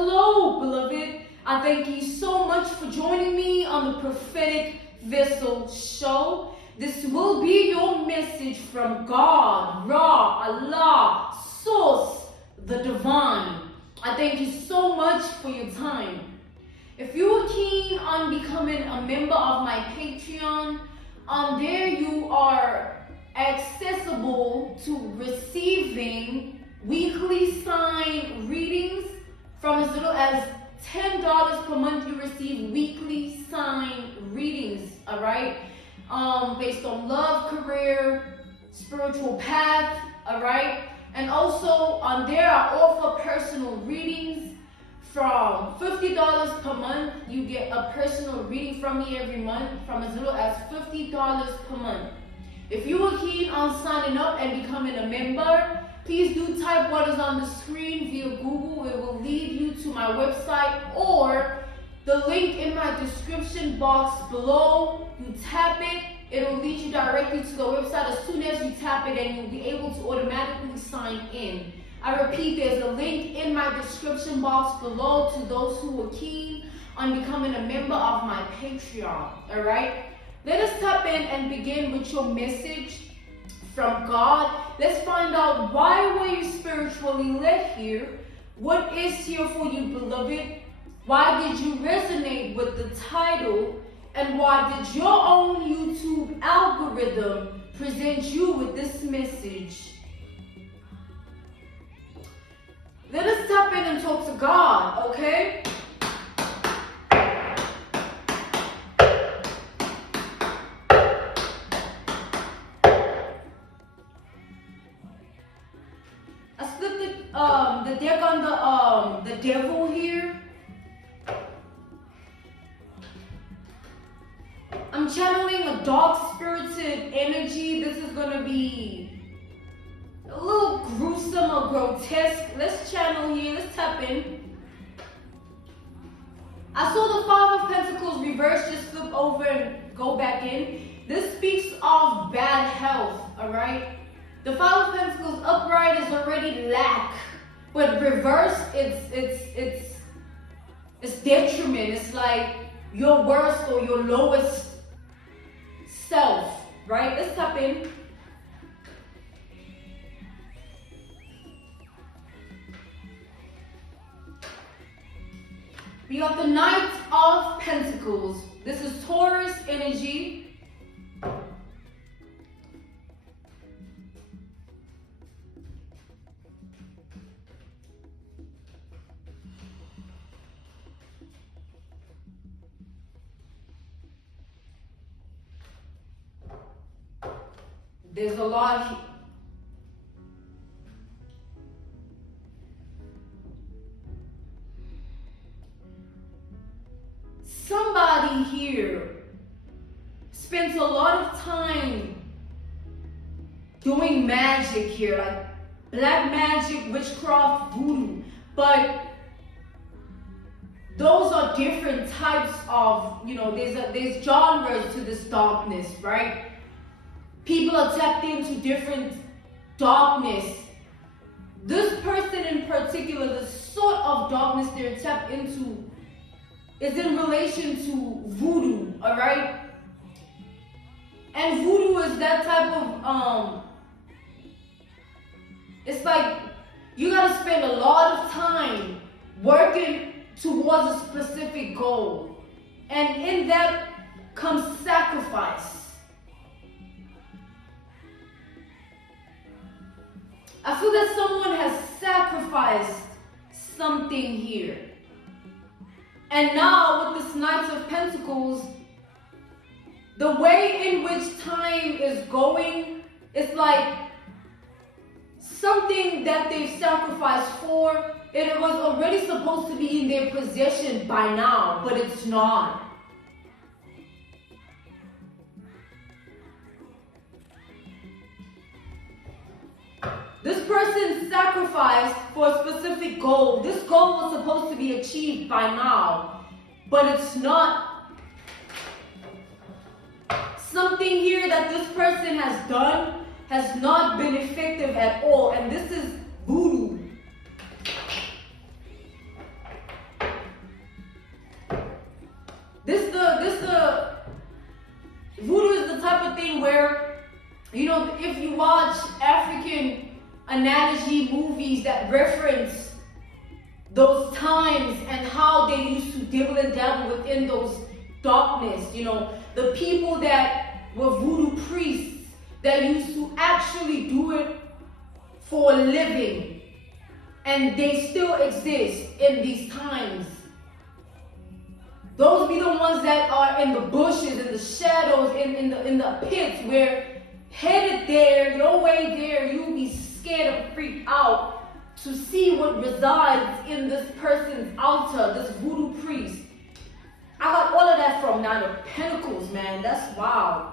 Hello, beloved. I thank you so much for joining me on the Prophetic Vessel Show. This will be your message from God, Ra, Allah, Source, the Divine. I thank you so much for your time. If you're keen on becoming a member of my Patreon, there you are accessible to receiving weekly sign readings. From as little as $10 per month, you receive weekly sign readings, all right? Based on love, career, spiritual path, all right? And also, there I offer personal readings. From $50 per month, you get a personal reading from me every month, from as little as $50 per month. If you are keen on signing up and becoming a member, please do type what is on the screen via Google. It will lead you to my website or the link in my description box below. You tap it, it will lead you directly to the website as soon as you tap it, and you'll be able to automatically sign in. I repeat, there's a link in my description box below to those who are keen on becoming a member of my Patreon, all right? Let us tap in and begin with your message from God. Let's find out, why were you spiritually led here? What is here for you, beloved? Why did you resonate with the title? And why did your own YouTube algorithm present you with this message? Let us tap in and talk to God, okay? I split the deck on the devil here. I'm channeling a dark spirited energy. This is gonna be a little gruesome or grotesque. Let's channel here. Let's tap in. I saw the Five of Pentacles reverse, just flip over and go back in. This speaks of bad health, all right? The Five of Pentacles upright is already lack, but reverse, it's detriment. It's like your worst or your lowest self, right? Let's tap in. We got the Knight of Pentacles. This is Taurus energy. There's a lot. Somebody here spends a lot of time doing magic here, like black magic, witchcraft, voodoo, but those are different types of, there's genres to this darkness, right? People are tapped into different darkness. This person in particular, the sort of darkness they're tapped into is in relation to voodoo, all right? And voodoo is that type of, it's like you gotta spend a lot of time working towards a specific goal. And in that comes sacrifice. I feel that someone has sacrificed something here. And now with this Knight of Pentacles, the way in which time is going, it's like something that they've sacrificed for, it was already supposed to be in their possession by now, but it's not. This person sacrificed for a specific goal. This goal was supposed to be achieved by now, but it's not. Something here that this person has done has not been effective at all, and this is voodoo. voodoo is the type of thing where, you know, if you watch African analogy movies that reference those times and how they used to dibble and dabble within those darkness, you know, the people that were voodoo priests that used to actually do it for a living, and they still exist in these times. Those be the ones that are in the bushes, in the shadows, in the pits, where headed there, your way there, you'll be scared and freaked out to see what resides in this person's altar, this voodoo priest. I got all of that from Nine of Pentacles, man. That's wild.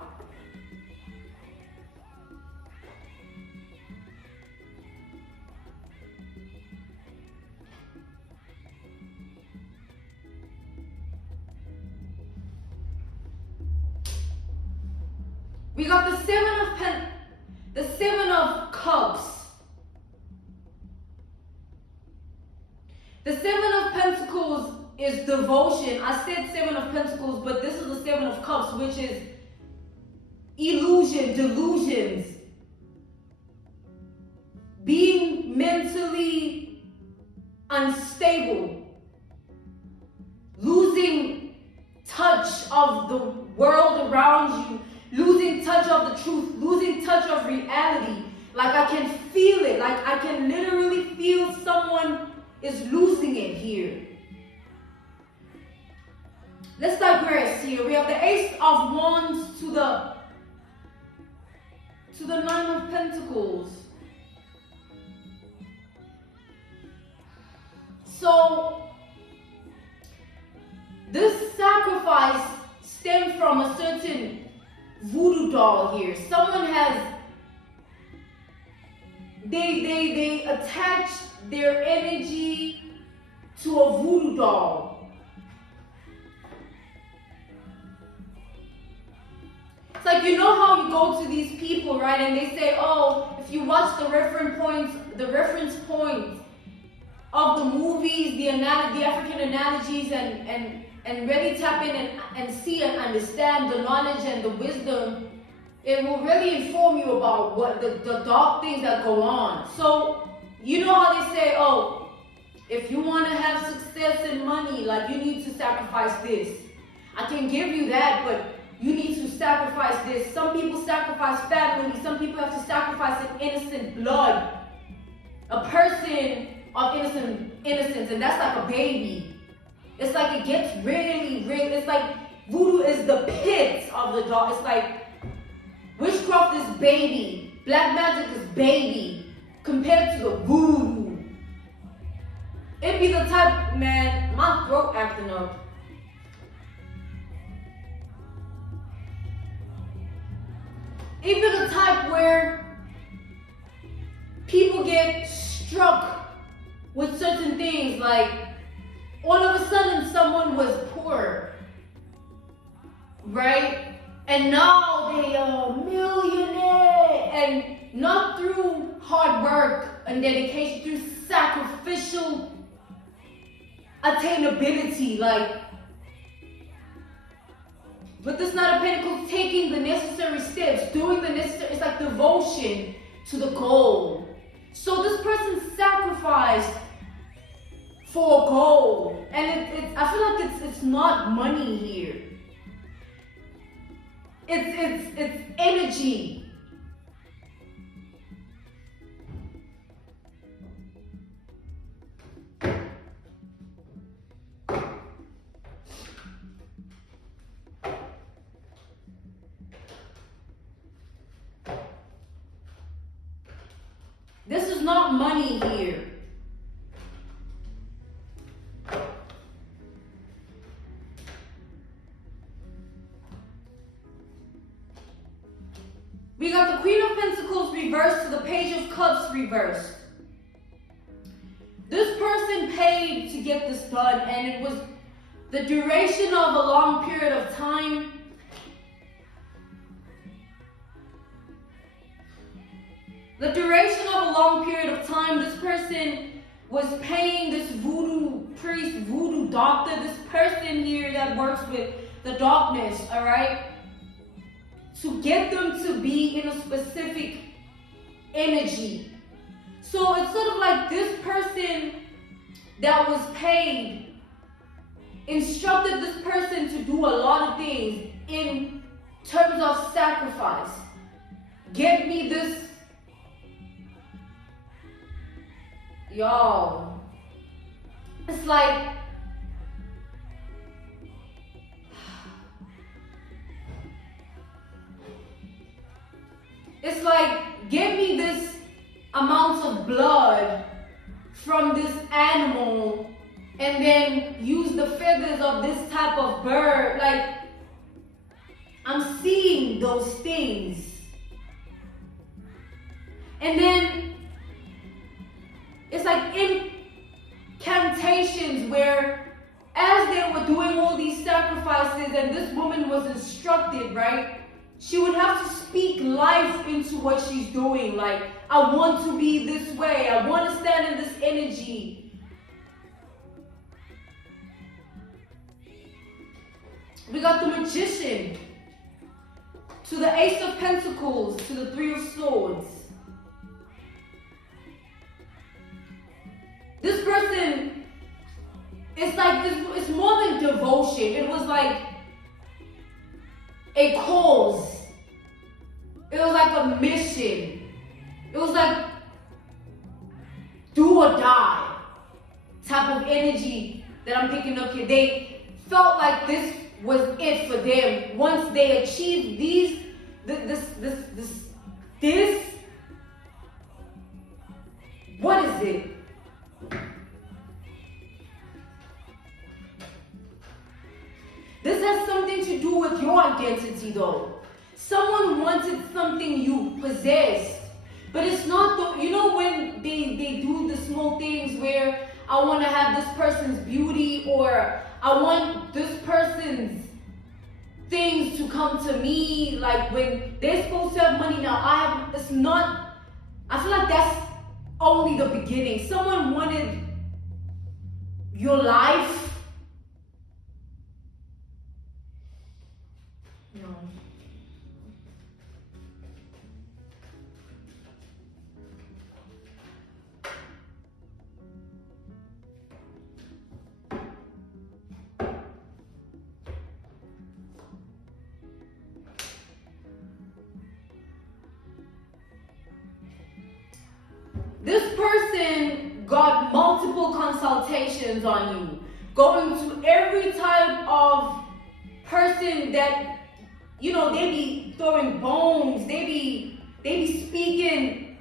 We got the Seven of Cups. The Seven of Pentacles is devotion. I said Seven of Pentacles, but this is the Seven of Cups, which is illusion, delusions. Being mentally unstable. Losing touch of the world around you. Losing touch of the truth, losing touch of reality. Like I can feel it, like I can literally feel someone is losing it here. Let's digress here. We have the Ace of Wands to the Nine of Pentacles. So this sacrifice stemmed from a certain voodoo doll here. Someone has they attached their energy to a voodoo doll. It's like, you know how you go to these people, right? And they say, oh, if you watch the reference points of the movies, the African analogies, and really tap in and see and understand the knowledge and the wisdom, it will really inform you about what the dark things that go on. So, you know how they say, oh, if you want to have success and money, like you need to sacrifice this. I can give you that, but you need to sacrifice this. Some people sacrifice family. Some people have to sacrifice an innocent blood. A person of innocence, and that's like a baby. It's like it gets really, it's like voodoo is the pits of the dark. It's like witchcraft is baby. Black magic is baby compared to the voodoo. It be the type, man, my throat acting up. It be the type where people get struck with certain things, like all of a sudden someone was poor, right? And now they are a millionaire, and not through hard work and dedication, through sacrificial attainability, like with this Knight of Pentacles, taking the necessary steps, doing the necessary, it's like devotion to the goal. So this person sacrificed for a goal, and I feel like it's not money here. It's energy. This is not money here. We got the Queen of Pentacles reversed to the Page of Cups reversed. This person paid to get this done, and it was the duration of a long period of time. The duration of a long period of time, this person was paying this voodoo priest, voodoo doctor, this person here that works with the darkness, all right, to get them to be in a specific energy. So it's sort of like this person that was paid instructed this person to do a lot of things in terms of sacrifice. Get me this, y'all. It's like, get me this amount of blood from this animal and then use the feathers of this type of bird. Like, I'm seeing those things. And then it's like incantations where as they were doing all these sacrifices and this woman was instructed, right? She would have to speak life into what she's doing. Like, I want to be this way. I want to stand in this energy. We got the Magician, to the Ace of Pentacles, to the Three of Swords. This person, it's like, it's more than devotion. It was like a cause. It was like a mission. It was like do or die type of energy that I'm picking up here. They felt like this was it for them. Once they achieved this, what is it? This has something to do with your identity though. Someone wanted something you possessed. But it's not the, you know when they do the small things where I want to have this person's beauty, or I want this person's things to come to me, like when they're supposed to have money now, it's not, I feel like that's only the beginning. Someone wanted your life. No. This person got multiple consultations on you, going to every type of person that, you know, they be throwing bones, they be speaking.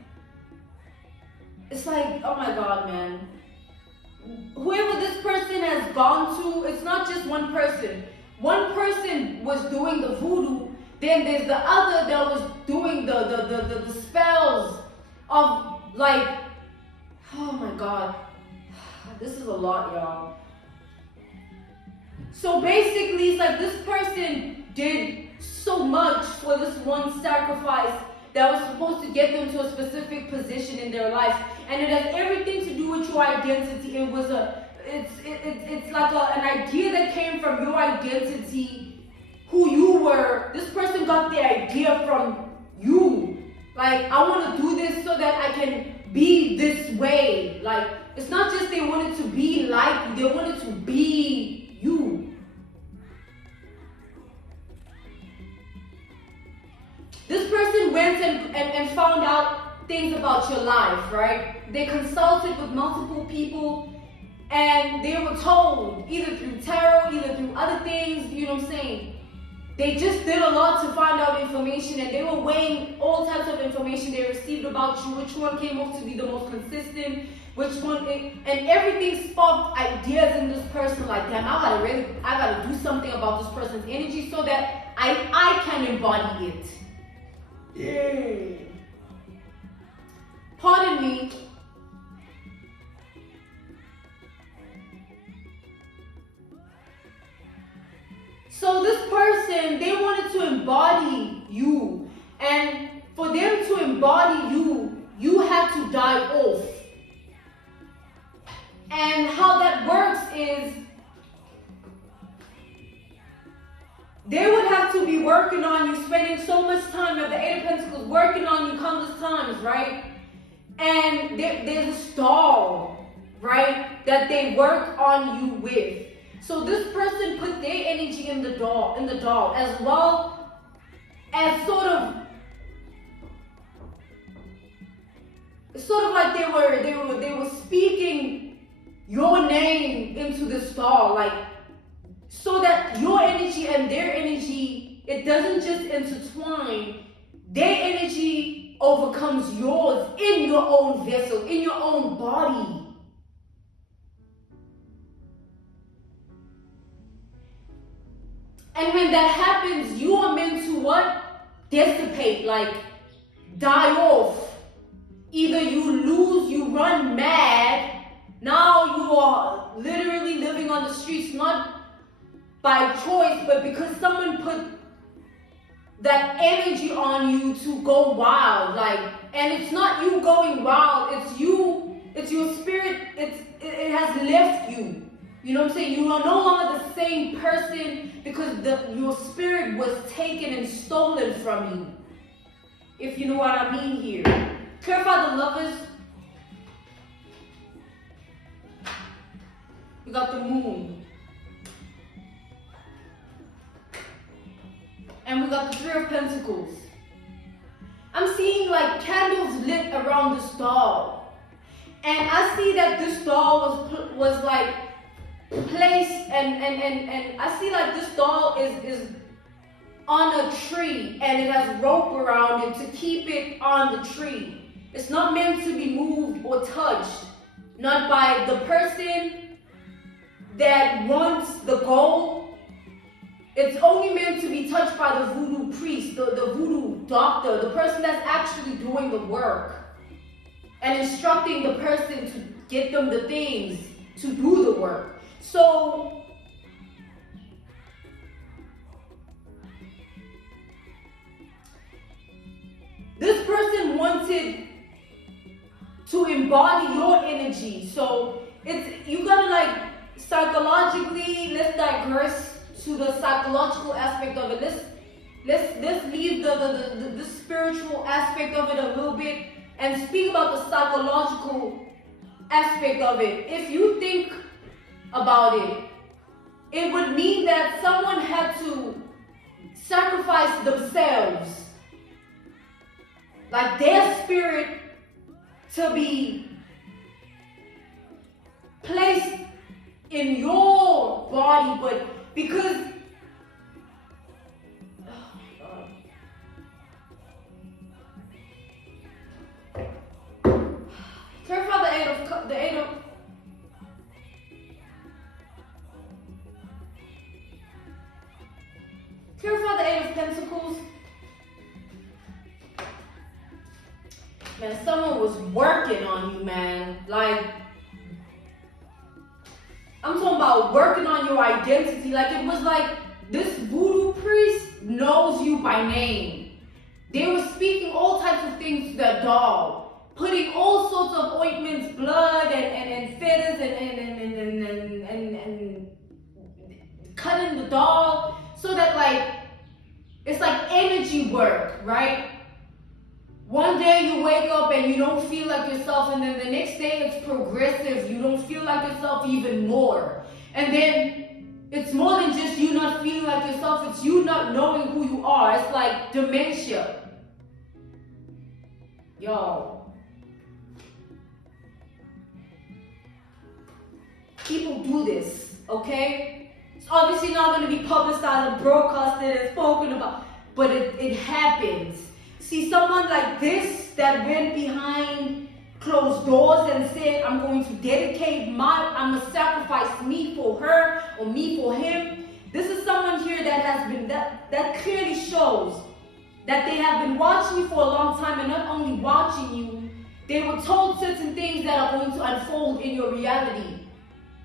It's like, oh my God, man. Whoever this person has gone to, it's not just one person. One person was doing the voodoo, then there's the other that was doing the spells of, like, oh my God, this is a lot, y'all. So basically, it's like this person did so much for this one sacrifice that was supposed to get them to a specific position in their life, and it has everything to do with your identity. It was it's like an idea that came from your identity, who you were. This person got the idea from you. Like, I want to do this so that I can be this way. Like, it's not just they wanted to be like you, they wanted to be you. This person went and found out things about your life, right? They consulted with multiple people and they were told, either through tarot, either through other things, you know what I'm saying? They just did a lot to find out information, and they were weighing all types of information they received about you, which one came up to be the most consistent, which one, and everything sparked ideas in this person, like, damn, I gotta do something about this person's energy so that I can embody it. Yeah. Pardon me. So this person, they wanted to embody you. And for them to embody you, you had to die off. And how that works is, to be working on you, spending so much time at the Eight of Pentacles, working on you countless times, right? And there's a stall, right, that they work on you with. So this person put their energy in the doll, as well as sort of like they were speaking your name into the stall, like, so that your energy and their energy, it doesn't just intertwine. Their energy overcomes yours in your own vessel, in your own body. And when that happens, you are meant to what? Dissipate, like die off. Either you lose, you run mad. Now you are literally living on the streets, not by choice, but because someone put that energy on you to go wild. Like, and it's not you going wild, it's you, it's your spirit, it has left you. You know what I'm saying? You are no longer the same person because your spirit was taken and stolen from you. If you know what I mean here. Clarify the Lovers. We got the Moon. And we got the Three of Pentacles. I'm seeing like candles lit around the stall. And I see that this stall was like placed and I see like this doll is on a tree and it has rope around it to keep it on the tree. It's not meant to be moved or touched, not by the person that wants the gold. It's only meant to be touched by the Voodoo Priest, the Voodoo Doctor, the person that's actually doing the work and instructing the person to get them the things to do the work. So, this person wanted to embody your energy. So, you gotta like psychologically, let's digress to the psychological aspect of it. Let's leave the spiritual aspect of it a little bit and speak about the psychological aspect of it. If you think about it, it would mean that someone had to sacrifice themselves, like their spirit, to be placed in your body, but because clarify the eight of clarify the Eight of Pentacles. Man, someone was working on you, man. Like, I'm talking about working on your identity. Like, it was like this Voodoo Priest knows you by name. They were speaking all types of things to that doll, putting all sorts of ointments, blood, and feathers, and cutting the doll, so that like it's like energy work, right? One day you wake up and you don't feel like yourself, and then the next day it's progressive. You don't feel like yourself even more. And then it's more than just you not feeling like yourself, it's you not knowing who you are. It's like dementia. Yo. People do this, okay? It's obviously not going to be publicized and broadcasted and spoken about, but it happens. See, someone like this that went behind closed doors and said, I'm going to dedicate I'm going to sacrifice me for her or me for him. This is someone here that has been, that clearly shows that they have been watching you for a long time, and not only watching you, they were told certain things that are going to unfold in your reality.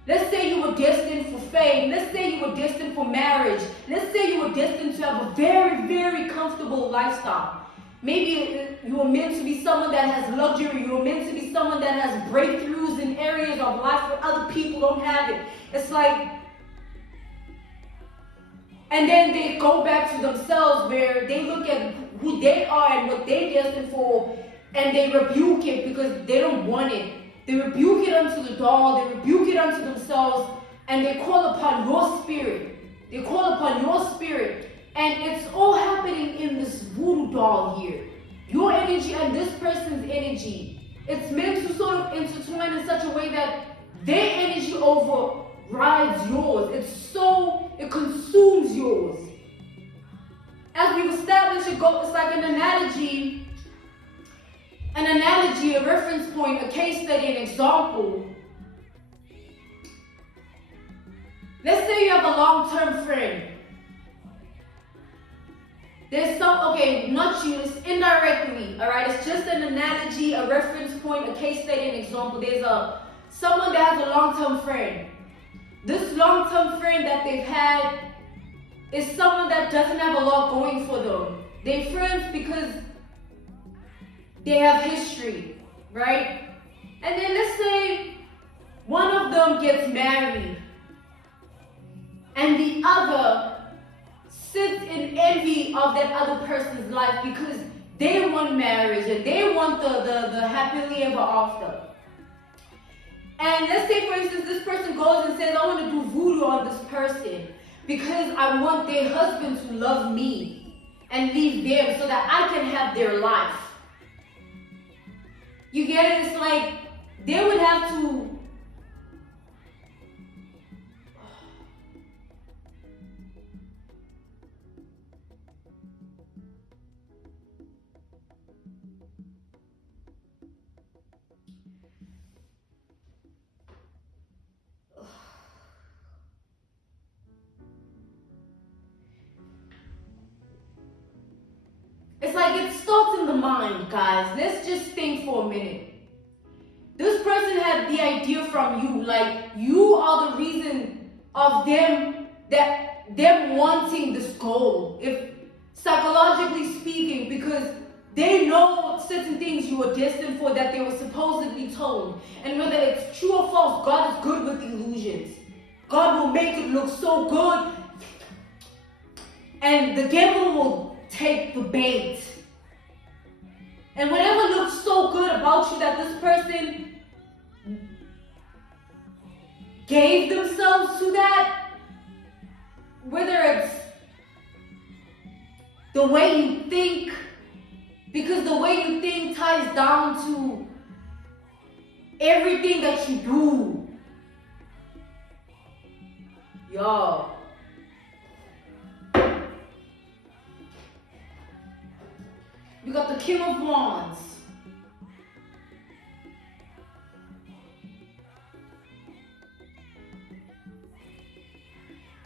Let's say you were destined for fame. Let's say you were destined for marriage. Let's say you were destined to have a very, very comfortable lifestyle. Maybe you were meant to be someone that has luxury. You were meant to be someone that has breakthroughs in areas of life where other people don't have it. It's like And then they go back to themselves where they look at who they are and what they're destined for, and they rebuke it because they don't want it. They rebuke it unto the doll, they rebuke it unto themselves, and they call upon your spirit. They call upon your spirit. And it's all happening in this voodoo doll here. Your energy and this person's energy. It's meant to sort of intertwine in such a way that their energy overrides yours. It consumes yours. As we've established, it's like an analogy, a reference point, a case study, an example. Let's say you have a long-term friend. Not you, it's indirectly, all right? It's just an analogy, a reference point, a case study, an example. There's someone that has a long-term friend. This long-term friend that they've had is someone that doesn't have a lot going for them. They're friends because they have history, right? And then let's say one of them gets married and the other sits in envy of that other person's life because they want marriage and they want the happily ever after. And let's say, for instance, this person goes and says, I want to do voodoo on this person because I want their husband to love me and leave them so that I can have their life. You get it? It's like they would have to it starts in the mind, guys. Let's just think for a minute. This person had the idea from you, like you are the reason of them wanting this goal, if psychologically speaking, because they know certain things you were destined for that they were supposedly told. And whether it's true or false, God is good with illusions. God will make it look so good, and the devil will take the bait. And whatever looks so good about you that this person gave themselves to that, whether it's the way you think, because the way you think ties down to everything that you do. Yo. You got the King of Wands.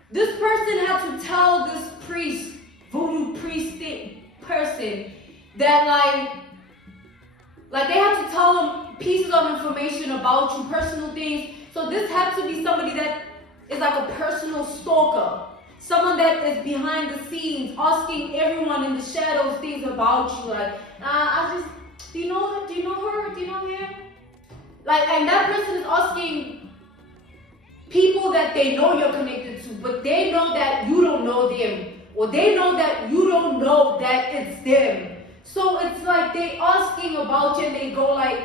This person had to tell this priest, voodoo priest person, that like they have to tell them pieces of information about you, personal things. So this had to be somebody that is like a personal stalker. Someone that is behind the scenes, asking everyone in the shadows things about you. Like, do you know her? Do you know him? Like, and that person is asking people that they know you're connected to, but they know that you don't know them. Or they know that you don't know that it's them. So it's like they asking about you and they go like,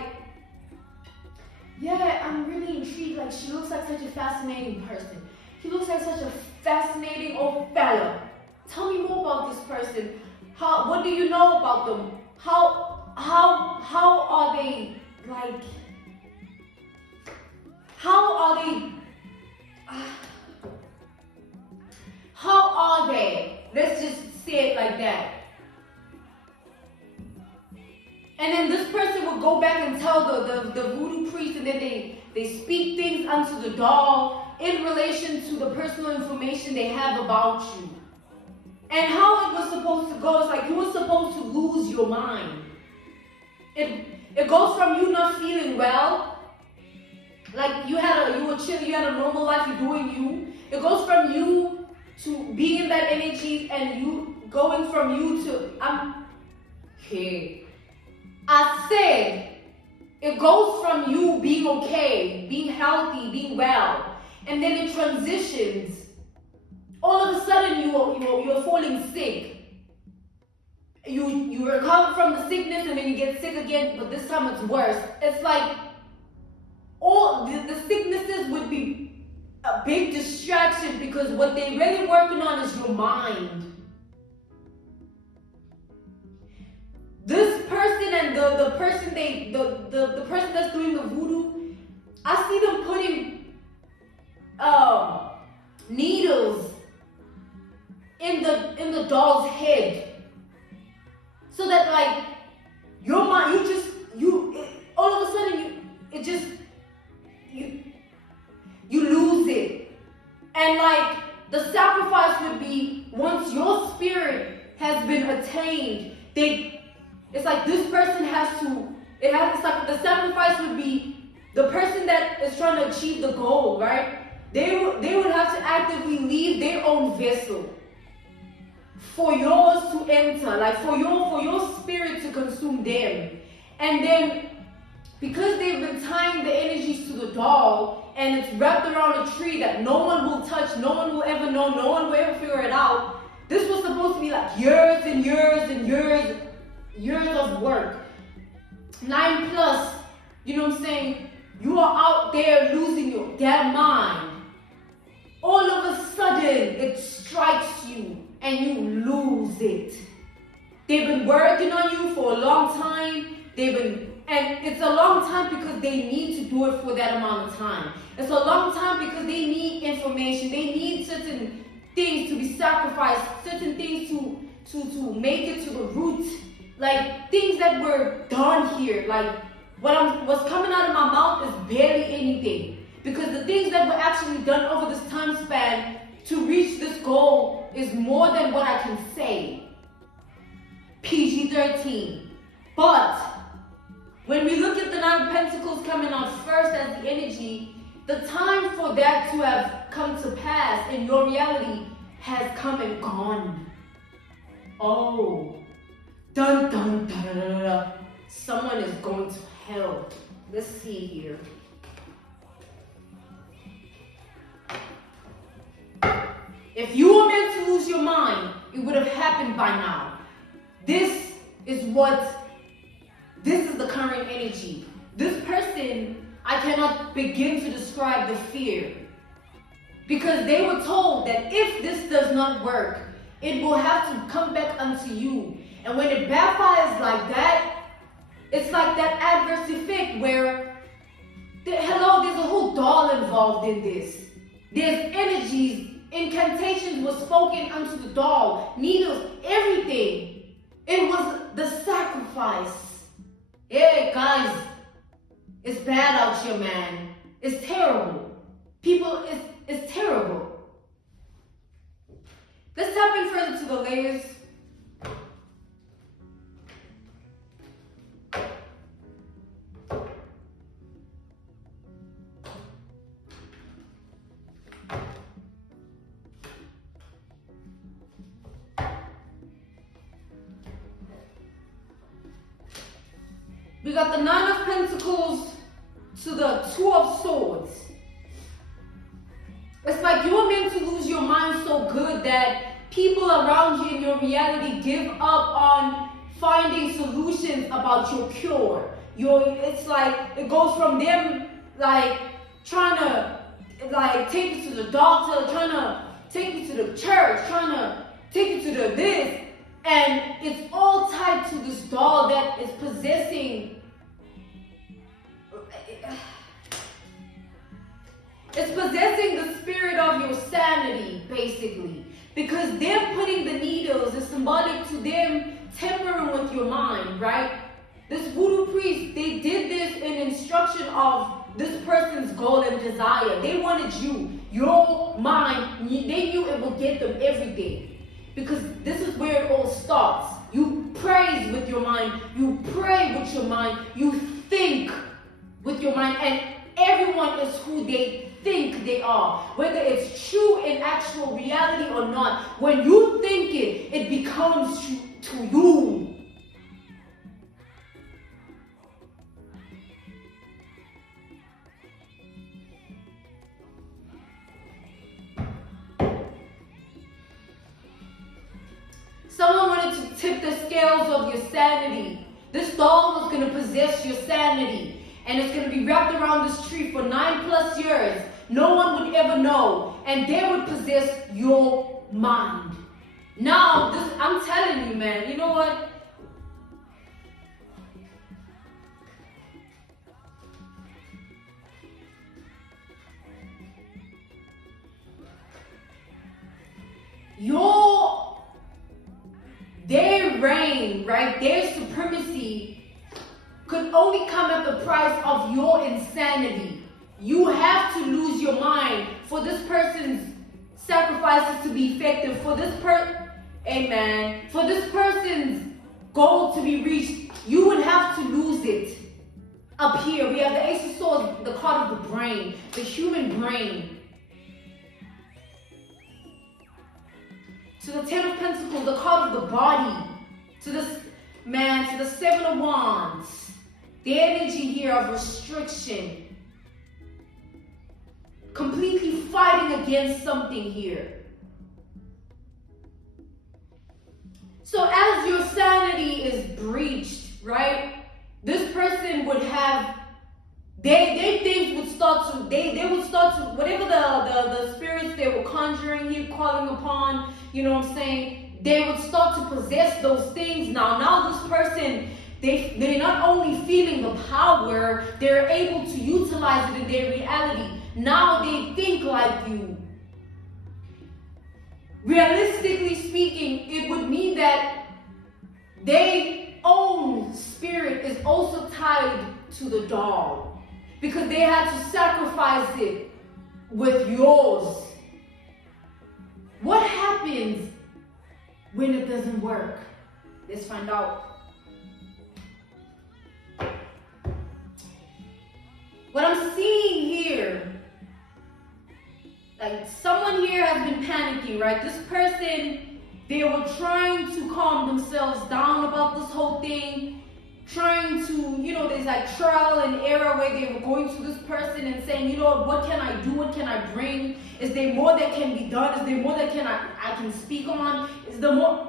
yeah, I'm really intrigued. Like, she looks like such a fascinating person. He looks like such a fascinating old fella. Tell me more about this person. What do you know about them? How are they, like, how are they? Let's just say it like that. And then this person will go back and tell the voodoo priest, and then they speak things unto the doll in relation to the personal information they have about you. And how it was supposed to go is like you were supposed to lose your mind. It goes from you not feeling well, like you were chilling, you had a normal life, you're doing you. It goes from you to being in that energy, and you going from you to I said it goes from you being okay, being healthy, being well, and then it transitions. all of a sudden you're falling sick. You recover from the sickness and then you get sick again, but this time it's worse. It's like all the sicknesses would be a big distraction because what they're really working on is your mind. This person and the person the person that's doing the voodoo, I see them putting needles in the doll's head, so that like your mind, all of a sudden you lose it. And like the sacrifice would be, once your spirit has been attained, it's like this person it's like the sacrifice would be the person that is trying to achieve the goal, right? They would have to actively leave their own vessel for yours to enter, like for your spirit to consume them. And then because they've been tying the energies to the doll and it's wrapped around a tree that no one will touch, no one will ever know, no one will ever figure it out. This was supposed to be like years and years and years of work. 9+, you know what I'm saying? You are out there losing your damn mind. All of a sudden, it strikes you and you lose it. They've been working on you for a long time. And it's a long time because they need to do it for that amount of time. It's a long time because they need information. They need certain things to be sacrificed, certain things to make it to the root. Like things that were done here. Like what's coming out of my mouth is barely anything. Because the things that were actually done over this time span to reach this goal is more than what I can say. PG-13. But when we look at the Nine Pentacles coming out first as the energy, the time for that to have come to pass in your reality has come and gone. Oh. Dun dun da da da da. Someone is going to hell. Let's see here. If you were meant to lose your mind, it would have happened by now. This is the current energy. This person, I cannot begin to describe the fear. Because they were told that if this does not work, it will have to come back unto you. And when it backfires like that, it's like that adverse effect where, there's a whole doll involved in this. There's energies, incantations were spoken unto the doll, needles, everything. It was the sacrifice. Yeah, guys, it's bad out here, man. It's terrible. People, it's terrible. Let's tap in further to the layers. We got the Nine of Pentacles to the Two of Swords. It's like you're meant to lose your mind so good that people around you in your reality give up on finding solutions about your cure. It's like it goes from them like trying to like take you to the doctor, trying to take you to the church, trying to take you to the this, and it's all tied to this doll that is possessing. It's possessing the spirit of your sanity, basically. Because them putting the needles is symbolic to them tampering with your mind, right? This Voodoo Priest, they did this in instruction of this person's goal and desire. They wanted you, your mind, they knew it would get them everything. Because this is where it all starts. You praise with your mind, you pray with your mind, you think with your mind, and everyone is who they think they are, whether it's true in actual reality or not. When you think it, it becomes true to you. tip the scales of your sanity. This doll was going to possess your sanity. And it's going to be wrapped around this tree for 9+ years. No one would ever know. And they would possess your mind. Now, I'm telling you, man, you know what? Their reign, right? Their supremacy could only come at the price of your insanity. You have to lose your mind for this person's sacrifices to be effective, for this person's goal to be reached. You would have to lose it. Up here, we have the Ace of Swords, the card of the brain, the human brain. To the Ten of Pentacles, the card of the body. To this man, to the Seven of Wands. The energy here of restriction. Completely fighting against something here. So as your sanity is breached, right? This person would have, their things would start to, they would start to, whatever the spirits they were conjuring here, calling upon, you know what I'm saying? They would start to possess those things now. Now this person, they're not only feeling the power, they're able to utilize it in their reality. Now they think like you. Realistically speaking, it would mean that their own spirit is also tied to the doll, because they had to sacrifice it with yours. What happens when it doesn't work? Let's find out. What I'm seeing here, like someone here has been panicking, right? This person, they were trying to calm themselves down about this whole thing, trying to, you know, there's like trial and error where they were going to this person and saying, you know, what can I do? What can I bring? Is there more that can be done? Is there more that I can speak on? Is there more?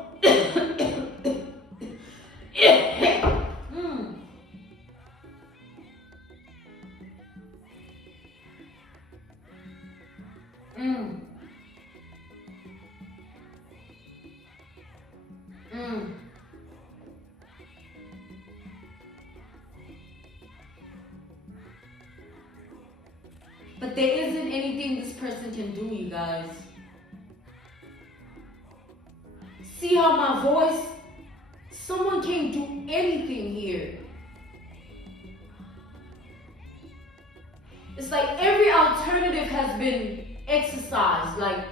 But there isn't anything this person can do, you guys. See how my voice, someone can't do anything here. It's like every alternative has been exercised. Like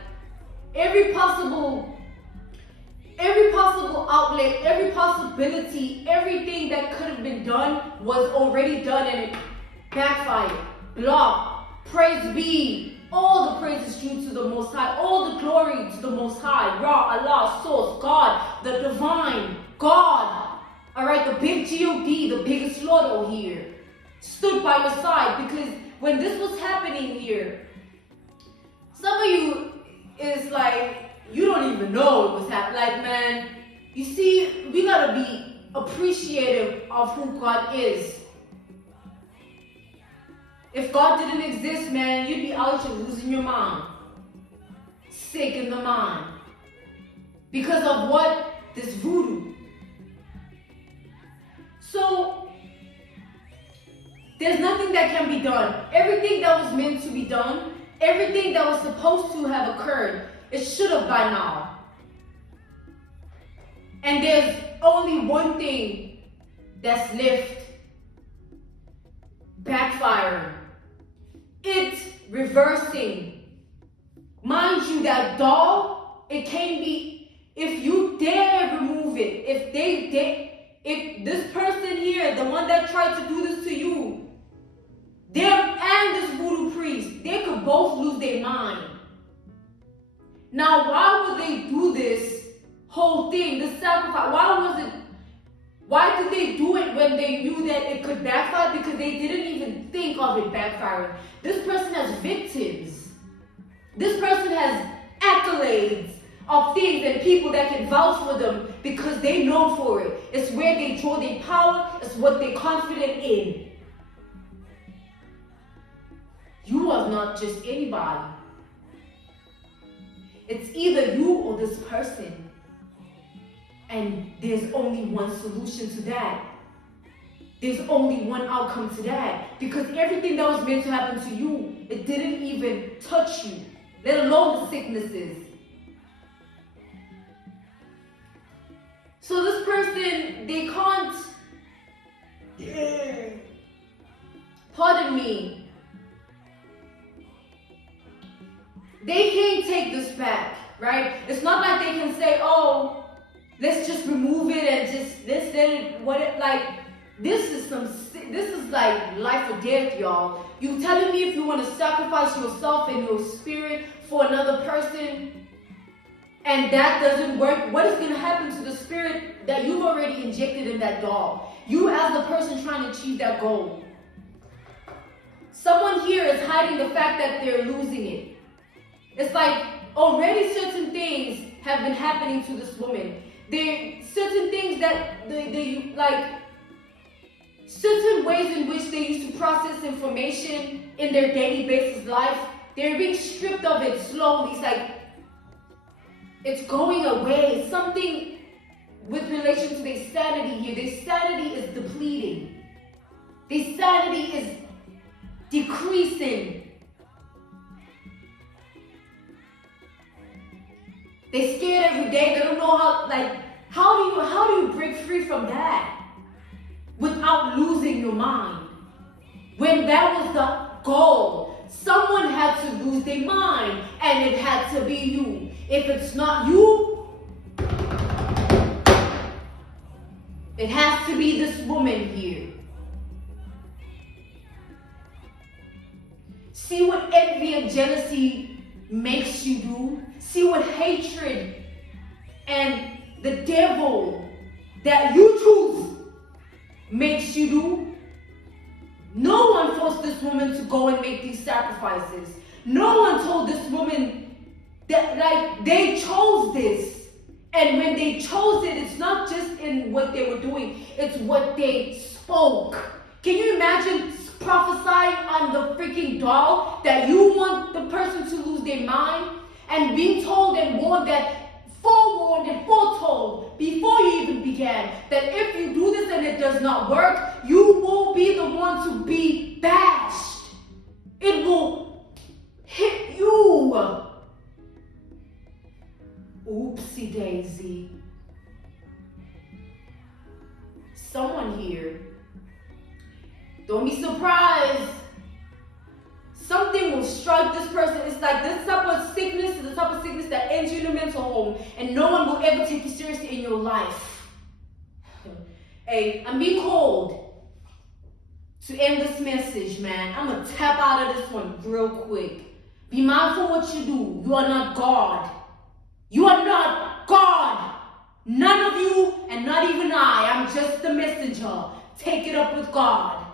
every possible outlet, every possibility, everything that could have been done was already done and it backfired. Blocked. Praise be. All the praise is due to the Most High. All the glory to the Most High. Ra, Allah, Source, God, the Divine, God. Alright, the big G-O-D, the biggest Lord here, stood by your side, because when this was happening here, some of you is like, you don't even know it was happening. Like, man, you see, we gotta be appreciative of who God is. If God didn't exist, man, you'd be out here losing your mind. Sick in the mind. Because of what? This voodoo. So, there's nothing that can be done. Everything that was meant to be done, everything that was supposed to have occurred, it should have by now. And there's only one thing that's left. Backfiring. It's reversing. Mind you, that doll, it can be, if you dare remove it, if this person here, the one that tried to do this to you, them and this voodoo priest, they could both lose their mind. Now, why would they do this whole thing, this sacrifice? Why did they do it when they knew that it could backfire? Because they didn't even think of it backfiring. This person has victims. This person has accolades, of things and people that can vouch for them because they know for it. It's where they draw their power. It's what they're confident in. You are not just anybody. It's either you or this person. And there's only one solution to that. There's only one outcome to that. Because everything that was meant to happen to you, it didn't even touch you, let alone the sicknesses. So this person, they can't, pardon me, they can't take this back, right? It's not like they can say, oh, let's just remove it and just this, then what it, like, this is like life or death, y'all. You telling me if you want to sacrifice yourself and your spirit for another person, and that doesn't work, what is going to happen to the spirit that you've already injected in that doll? You as the person trying to achieve that goal. Someone here is hiding the fact that they're losing it. It's like already certain things have been happening to this woman. There certain things that they like, certain ways in which they used to process information in their daily basis life, they're being stripped of it slowly. It's like, it's going away. Something with relation to their sanity here. Their sanity is depleting. Their sanity is decreasing. They're scared every day. They don't know how, like, how do you break free from that without losing your mind? When that was the goal, someone had to lose their mind, and it had to be you. If it's not you, it has to be this woman here. See what envy and jealousy makes you do. See what hatred and the devil that you choose makes you do. No one forced this woman to go and make these sacrifices. No one told this woman that, like, they chose this. And when they chose it, it's not just in what they were doing, it's what they spoke. Can you imagine prophesying on the freaking doll that you want the person to lose their mind, and being told and warned that, forewarned and foretold before you even began, that if you do this and it does not work, you will be the one to be bashed. It will hit you. Oopsie daisy. Someone here, don't be surprised. Something will strike this person. It's like this type of sickness is the type of sickness that ends you in a mental home, and no one will ever take you seriously in your life. Hey, I'm being called to end this message, man. I'm going to tap out of this one real quick. Be mindful what you do. You are not God. You are not God. None of you, and not even I. I'm just the messenger. Take it up with God.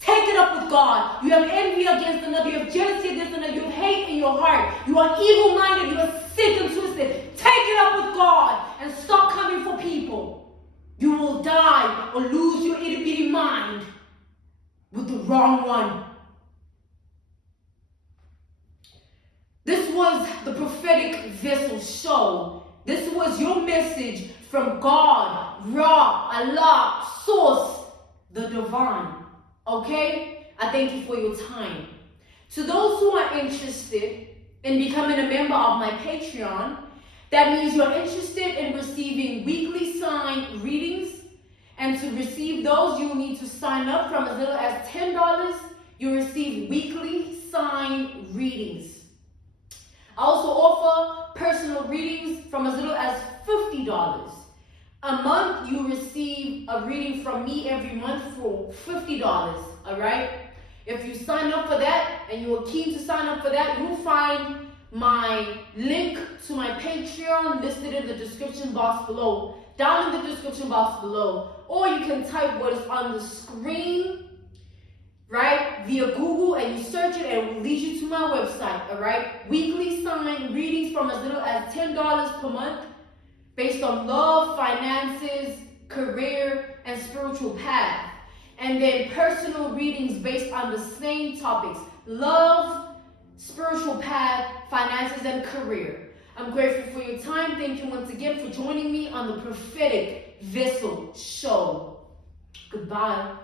Take it up with God. You have envy against another. You have jealousy against another. You have hate in your heart. You are evil-minded. You are sick and twisted. Take it up with God and stop coming for people. You will die or lose your itty-bitty mind with the wrong one. This was the prophetic vessel show. This was your message from God, Ra, Allah, Source, the divine. Okay? I thank you for your time. To those who are interested in becoming a member of my Patreon, that means you're interested in receiving weekly signed readings. And to receive those, you will need to sign up from as little as $10. You receive weekly signed readings. I also offer personal readings from as little as $50. A month, you receive a reading from me every month for $50, all right? If you sign up for that, and you are keen to sign up for that, you'll find my link to my Patreon listed in the description box below, down in the description box below, or you can type what is on the screen, right, via Google, and you search it, and it will lead you to my website, all right? Weekly signed readings from as little as $10 per month based on love, finances, career, and spiritual path. And then personal readings based on the same topics: love, spiritual path, finances, and career. I'm grateful for your time. Thank you once again for joining me on the Prophetic Vessel Show. Goodbye.